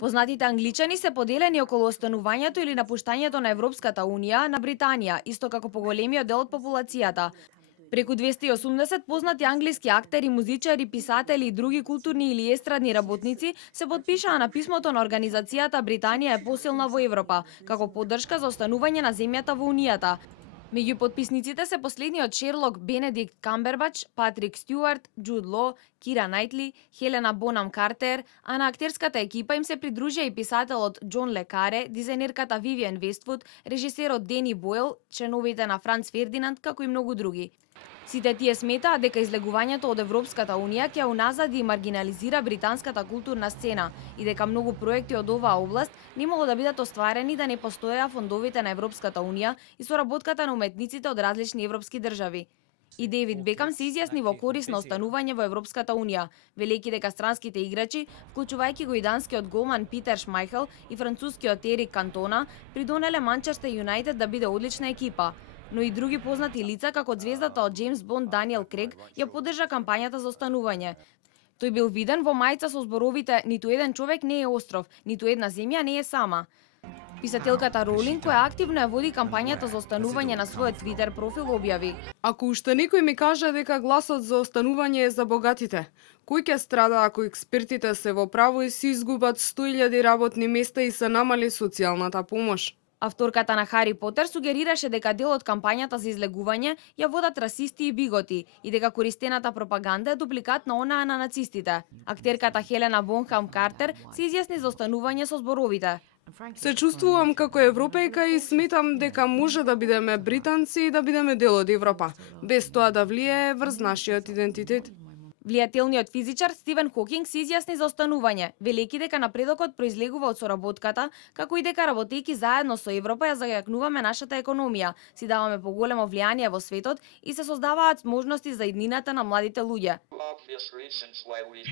Познатите англичани се поделени околу останувањето или напуштањето на Европската Унија на Британија, исто како поголемиот дел од популацијата. Преку 280 познати англиски актери, музичари, писатели и други културни или естрадни работници се потпишаа на писмото на организацијата Британија е посилна во Европа, како поддршка за останување на земјата во Унијата. Меѓу потписниците се последниот Шерлок, Бенедикт Камбербач, Патрик Стюарт, Џуд Ло, Кира Најтли, Хелена Бонам Картер, а на актерската екипа им се придружија и писателот Џон Ле Каре, дизајнерката Вивиан Вествуд, режисерот Дени Бойл, членовите на Франц Фердинанд, како и многу други. Сите тие сметаат дека излегувањето од Европската Унија ќе уназади и маргинализира британската културна сцена и дека многу проекти од оваа област не могат да бидат остварени да не постоеа фондовите на Европската Унија и соработката на уметниците од различни европски држави. И Дейвид Бекам се изјасни во корис на останување во Европската Унија, велејќи дека странските играчи, вклучувајќи го и данскиот голман Питер Шмајхел и францускиот Ерик Кантона, придонеле Манчестер Юнајтед да биде одлична екипа. Но и други познати лица, како звездата од Джеймс Бонд Даниел Крейг, ја поддржа кампањата за останување. Тој бил виден во мајца со зборовите "Ниту еден човек не е остров, ниту една земја не е сама". Писателката Роулинг, која активно ја води кампањата за останување на својот Твитер профил, објави: Ако уште некој ми каже дека гласот за останување е за богатите, кој ќе страда ако експертите се во право и се изгубат 100.000 работни места и се намали социјалната помош? Авторката на Хари Потер сугерираше дека дел од кампањата за излегување ја водат расисти и биготи и дека користената пропаганда е дупликат на онаа на нацистите. Актерката Хелена Бонхам Картер се изјасни за останување со зборовите: Се чувствувам како европејка и сметам дека може да бидеме британци и да бидеме дел од Европа, без тоа да влијае врз нашиот идентитет. Влијателниот физичар Стивен Хокинг се изјасни за останување, велејќи дека напредокот произлегува од соработката, како и дека работејќи заедно со Европа ја зајакнуваме нашата економија, си даваме поголемо влијание во светот и се создаваат можности за иднината на младите луѓе.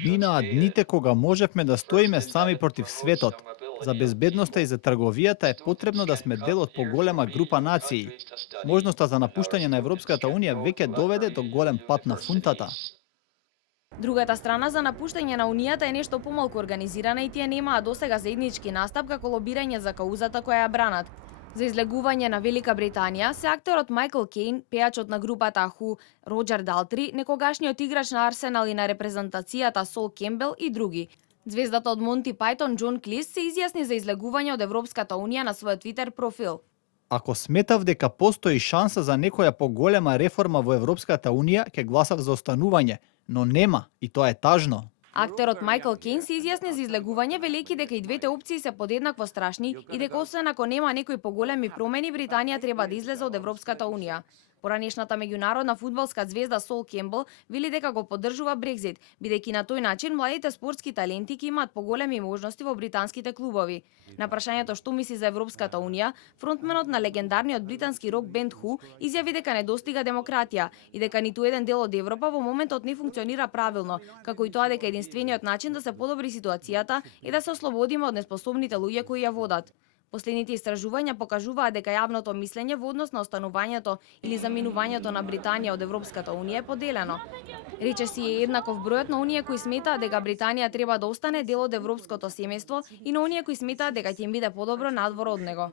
Минаа дните кога можевме да стоиме сами против светот. За безбедноста и за трговијата е потребно да сме дел од поголема група нации. Можноста за напуштање на Европската Унија веќе доведе до голем пат на фунтата. Другата страна за напуштање на Унијата е нешто помалку организирана и тие немаа досега заеднички настап како лобирање за каузата која ја бранат. За излегување на Велика Британија се актерот Майкл Кейн, пејачот на групата Who Роџер Далтри, некогашниот играч на Арсенал и на репрезентацијата Сол Кембел и други. Звездата од Монти Пајтон Џон Клис се изјасни за излегување од Европската Унија на својот Твитер профил. Ако сметав дека постои шанса за некоја поголема реформа во Европската Унија, ќе гласав за останување, но нема и тоа е тажно. Актерот Майкл Кейн се изјасни за излегување, велејќи дека и двете опции се подеднакво страшни и дека освен ако нема некои поголеми промени, Британија треба да излезе од Европската Унија. Поранешната меѓународна фудбалска звезда Сол Кембел вели дека го поддржува Брекзит, бидејќи на тој начин младите спортски таленти ќе имаат поголеми можности во британските клубови. На прашањето што мисли за Европската Унија, фронтменот на легендарниот британски рок бенд Who изјави дека не достига демократија и дека ниту еден дел од Европа во моментот не функционира правилно, како и тоа дека единствениот начин да се подобри ситуацијата е да се ослободиме од неспособните луѓе кои ја водат. Последните истражувања покажуваат дека јавното мислење во однос на останувањето или заминувањето на Британија од Европската Унија е поделено. Речиси е еднаков бројот на оние кои сметаат дека Британија треба да остане дел од европското семејство и на оние кои сметаат дека ќе им биде подобро надвор од него.